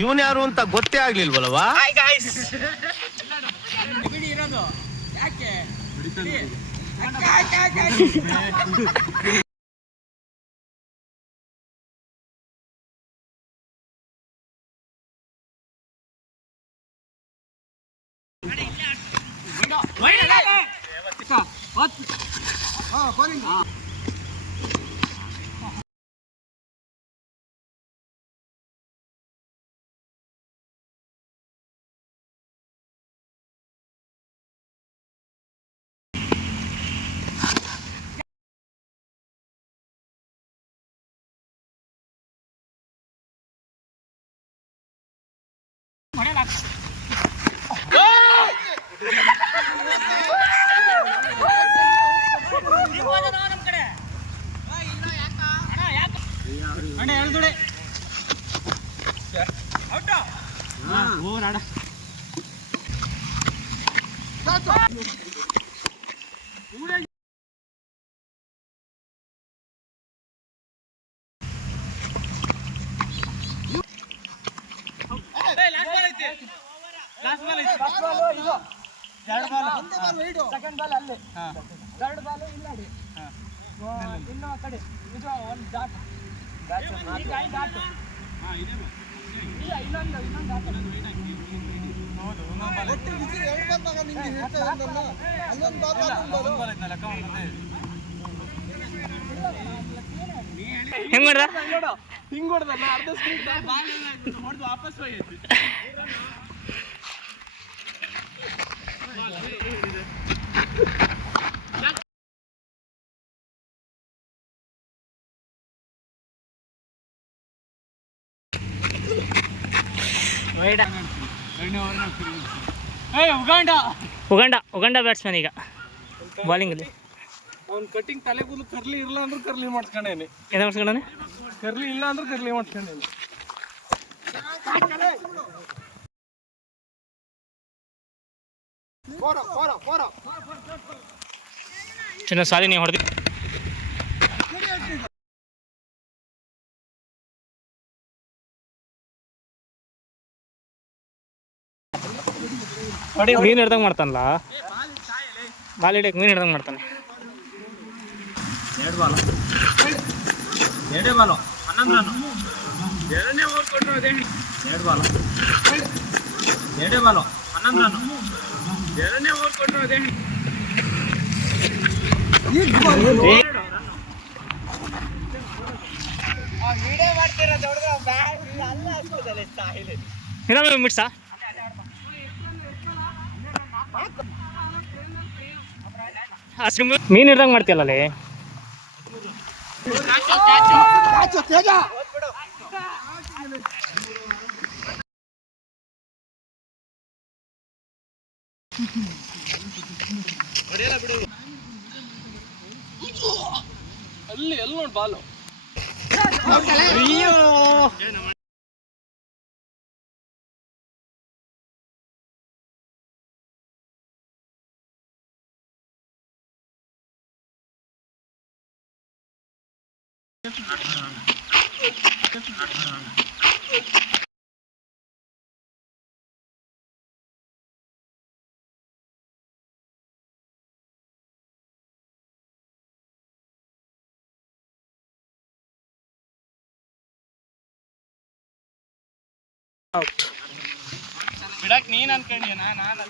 ಇವನ್ ಯಾರು ಅಂತ ಗೊತ್ತೇ ಆಗ್ಲಿಲ್ವಲ್ವಾ? ಹೆಂಗ್ ಮಾಡ್ದ ಹಿಂಗ್ ಹೊಡ್ದಲ್ಲ ಅರ್ಧ ಸ್ಪೀಡ್ ಹೊಡೆದು ವಾಪಸ್ ಹೋಯ್ತು. ಉಗಾಂಡ ಬ್ಯಾಟ್ಸ್ಮನ್ ಈಗ ಬಾಲಿಂಗಲ್ಲಿ. ಅವ್ನು ಕಟಿಂಗ್ ತಲೆ ಕೂದಲು ಕರ್ಲಿ ಇಲ್ಲ ಅಂದ್ರೆ ಕರ್ಲಿ ಮಾಡ್ಸ್ಕೊಂಡೇನೆ. ಏನು ಮಾಡ್ಸ್ಕೊಂಡಾನೆ? ಕರ್ಲಿ ಇಲ್ಲ ಅಂದ್ರೆ ಕರ್ಲಿ ಮಾಡ್ಸ್ಕೊಂಡೇನೆ. ಚಿನ್ನ ಸಾಲಿ ನೀವು ಹೊಡೆದಿ. ಮೀನು ಹಿಡ್ದಂಗೆ ಮಾಡ್ತಾನಲ್ಲ, ಬಾಲ್ ಹಿಡಿಯಕ್ಕೆ ಮೀನು ಹಿಡ್ದಂಗೆ ಮಾಡ್ತಾನೆ. ಎರಡೇ ಬಾಲು 11 ರನ್. ಎರಡನೇ ಓವರ್ ಕೊಟ್ಟರು ಅದೇ. ಎರಡೇ ಬಾಲು 11 ರನ್. ಎರಡನೇ ಓವರ್ ಕೊಟ್ಟರು ಅದೇ. ಇನ್ನೊಮ್ಮೆ ಮಿಡ್ಸಾ ಮೀನು ಹಿಡ್ದಂಗೆ ಮಾಡ್ತೀಯಲ್ಲ ಅಲ್ಲಿ. ಅಲ್ಲಿ ಎಲ್ಲಿ ನೋಡಿ ಬಾಲು. ಬಿಡಕ್ ನೀನ್ ಅನ್ಕೊಂಡಿ ನಾನು